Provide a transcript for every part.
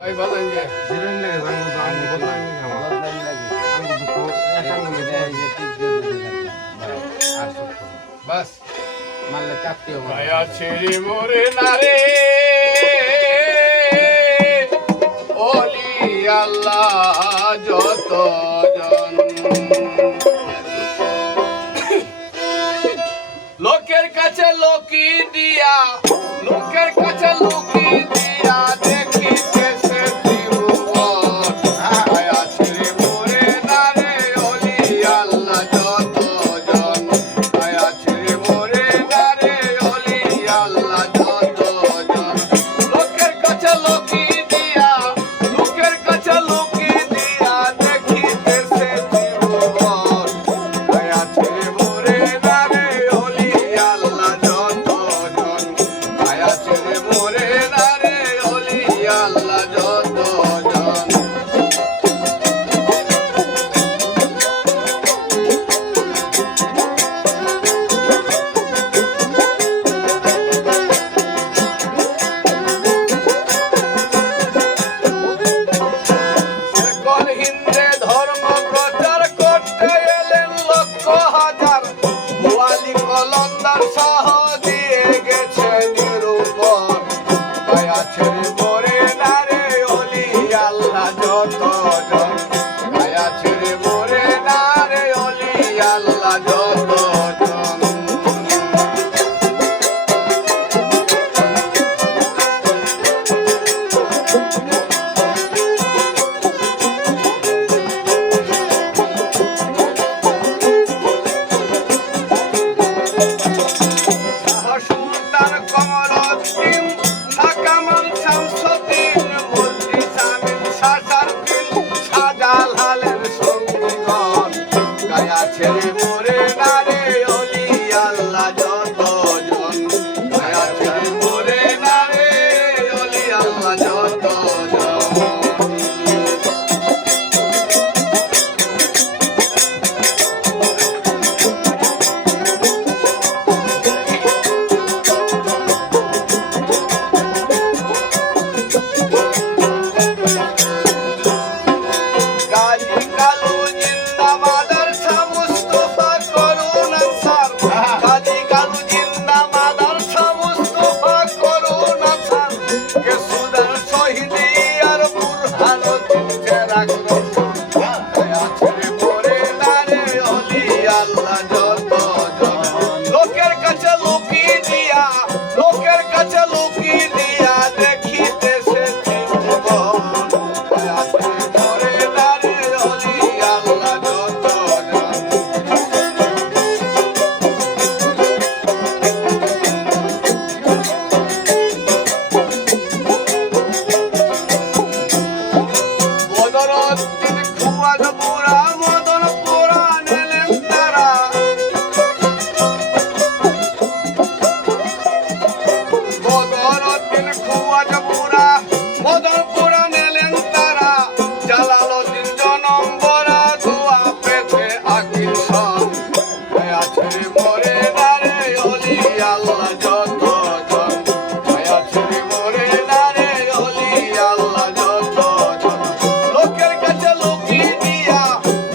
ভাই বলেনগে জিরেন লাগে জানো জানো বদলাই নি আমার বদলাই লাগে আঙ্গু দুটো এক আঙ্গু এই যে টিপ দিয়ে দিলেন আর সত্য বাস মারলে চাপটিও মায়া ছেড়ে মরে না রে ওলি আল্লাহ যত জন লোকের কাছে লোকি দিয়া লোকের কাছে লোকি দিয়া দেখিতেছে জীবন মায়া ছেড়ে মরে না রে ওলি আল্লাহ যত জন মায়া ছেড়ে মরে না রে ওলি আল্লাহ যত জন লোকের কাছে লোকি দিয়া লোকের কাছে লোকি দিয়া দেখিতেছে জীবন মায়া ছেড়ে মরে না রে ওলি আল্লাহ যত জন মায়া ছেড়ে মরে না রে ওলি আল্লাহ যত জন সকল হিন্দে ধর্ম প্রচার করতে এলেন লক্ষ হাজার গোয়ালি কলন্দার সহ দিয়ে গেছে নিরূপণ মায়া ছেড়ে মরে না রে ওলি আল্লাহ যত জন মায়া ছেড়ে মরে না রে ওলি আল্লাহ যত জন সুলতান কমরউদ্দিন কামাল শামসুদ্দিন মুফতি শামীম শাহজালাল শাহজালালের সঙ্গীগণ গায়া ছেড়ে মরে না রে ওলি আল্লাহ যত জন গায়া ছেড়ে মরে না রে ওলি আল্লাহ যত জন গাজী কালু জিন্দাবাদ শাহ মুস্তাফা করুন আনসার গাজী কালু জিন্দাবাদ শাহ মুস্তাফা করুন আনসার কে সুদার শহীদি আর বুরহানুদ্দিন চেরাগ মায়া ছেড়ে মরে না রে ওলি আল্লাহ যত জন লোকের কাছে লুকি দিয়া লোকের কাছে লুকি দিয়া দেখিতেছে জীবন মায়া ছেড়ে মরে না রে ওলি আল্লাহ যত জন মদনউদ্দিন খুয়াজপুরা মদনপুরা নেলেন তারা মদনউদ্দিন খুয়াজপুরা মদনপুরা নেলেন তারা জালালউদ্দিন জনম্বরা ধোয়া পেতে আকিল সন মায়া ছেড়ে মরে না রে ওলি আল্লাহ যত জন মায়া ছেড়ে মরে না রে ওলি আল্লাহ যত জন লোকের কাছে লুকি দিয়া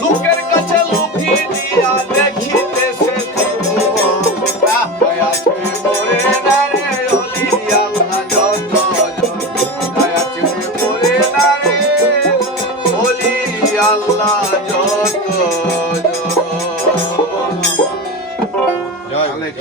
লোকের কাছে লুকি দিয়া দেখিতেছে জীবন মায়া ছেড়ে মরে না রে ওলি আল্লাহ যত জন মায়া ছেড়ে মরে না রে ওলি আল্লাহ যত জন জয়